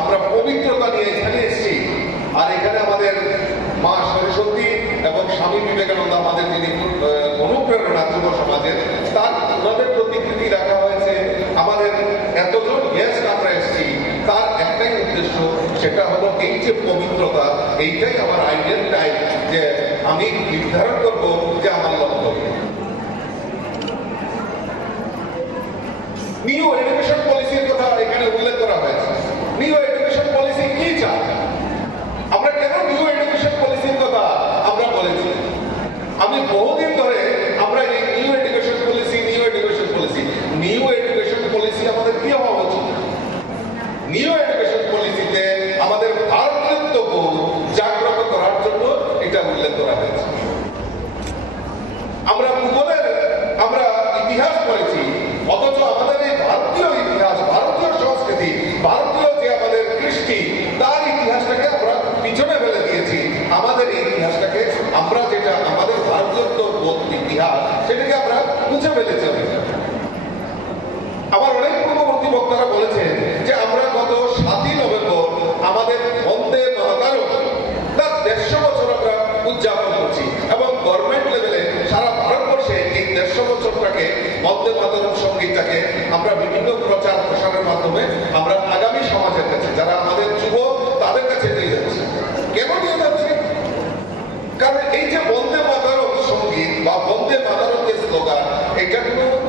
আমরা পবিত্রতা নিয়ে এখানে এসেছি। আর এখানে আমাদের মা সরস্বতী এবং স্বামী বিবেকানন্দ আমাদের যিনি অনুপ্রেরণা যুব সমাজের, তার ওনাদের প্রতিকৃতি রাখা হয়েছে। আমাদের এতজন গেস্ট আমরা এসেছি। তার একটাই উদ্দেশ্য, সেটা হলো এই যে পবিত্রতা, এইটাই আমার আইডিয়াল টাইম যে আমি নির্ধারণ আমরা ভূগোলের, আমরা ইতিহাস পড়েছি, অথচ আমাদের এই ভারতীয় ইতিহাস, ভারতীয় সংস্কৃতি, ভারতীয় যে আমাদের কৃষ্টি, তার ইতিহাসটাকে আমরা পিছনে ফেলে দিয়েছি। আমাদের এই ইতিহাসটাকে আমরা যেটা আমাদের ভারতীয় বোধ ইতিহাস, সেটাকে আমরা মুছে ফেলেছি। আবার অনেক ਹੋਗਾ ਇਹ ਗੱਲ ਨੂੰ